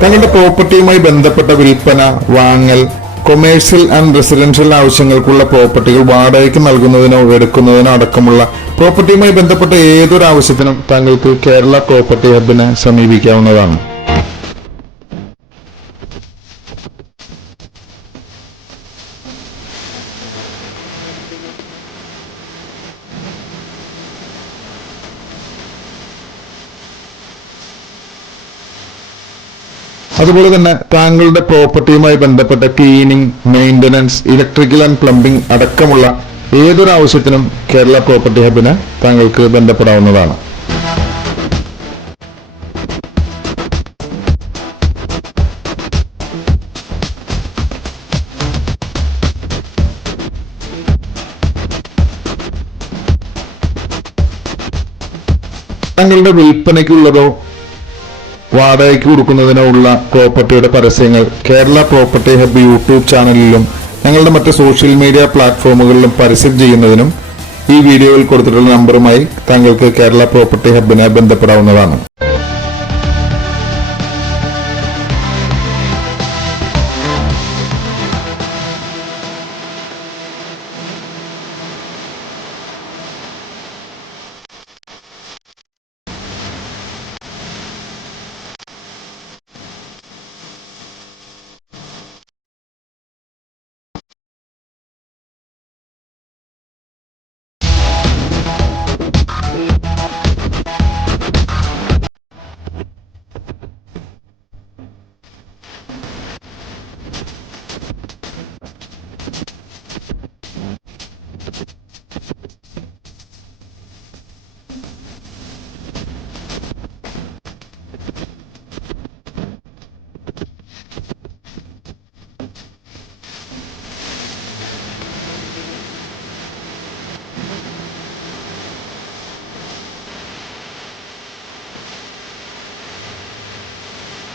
തങ്ങളുടെ പ്രോപ്പർട്ടിയുമായി ബന്ധപ്പെട്ട വിൽപ്പന, വാങ്ങൽ, കൊമേഴ്സ്യൽ ആൻഡ് റെസിഡൻഷ്യൽ ആവശ്യങ്ങൾക്കുള്ള പ്രോപ്പർട്ടികൾ വാടകയ്ക്ക് നൽകുന്നതിനോ എടുക്കുന്നതിനോ അടക്കമുള്ള പ്രോപ്പർട്ടിയുമായി ബന്ധപ്പെട്ട ഏതൊരു ആവശ്യത്തിനും താങ്കൾക്ക് കേരള പ്രോപ്പർട്ടി ഹബിനെ സമീപിക്കാവുന്നതാണ്. അതുപോലെ തന്നെ താങ്കളുടെ പ്രോപ്പർട്ടിയുമായി ബന്ധപ്പെട്ട cleaning, maintenance, electrical and plumbing അടക്കമുള്ള ഏതൊരു ആവശ്യത്തിനും കേരള പ്രോപ്പർട്ടി ഹബിനെ താങ്കൾക്ക് ബന്ധപ്പെടാവുന്നതാണ്. താങ്കളുടെ വിൽപ്പനയ്ക്കുള്ളതോ വാടകയ്ക്ക് കൊടുക്കുന്നതിനോ ഉള്ള പ്രോപ്പർട്ടിയുടെ പരസ്യങ്ങൾ കേരള പ്രോപ്പർട്ടി ഹബ് യൂട്യൂബ് ചാനലിലും ഞങ്ങളുടെ മറ്റ് സോഷ്യൽ മീഡിയ പ്ലാറ്റ്ഫോമുകളിലും പരസ്യം ചെയ്യുന്നതിനും ഈ വീഡിയോയിൽ കൊടുത്തിട്ടുള്ള നമ്പറുമായി താങ്കൾക്ക് കേരള പ്രോപ്പർട്ടി ഹബിനെ ബന്ധപ്പെടാവുന്നതാണ്.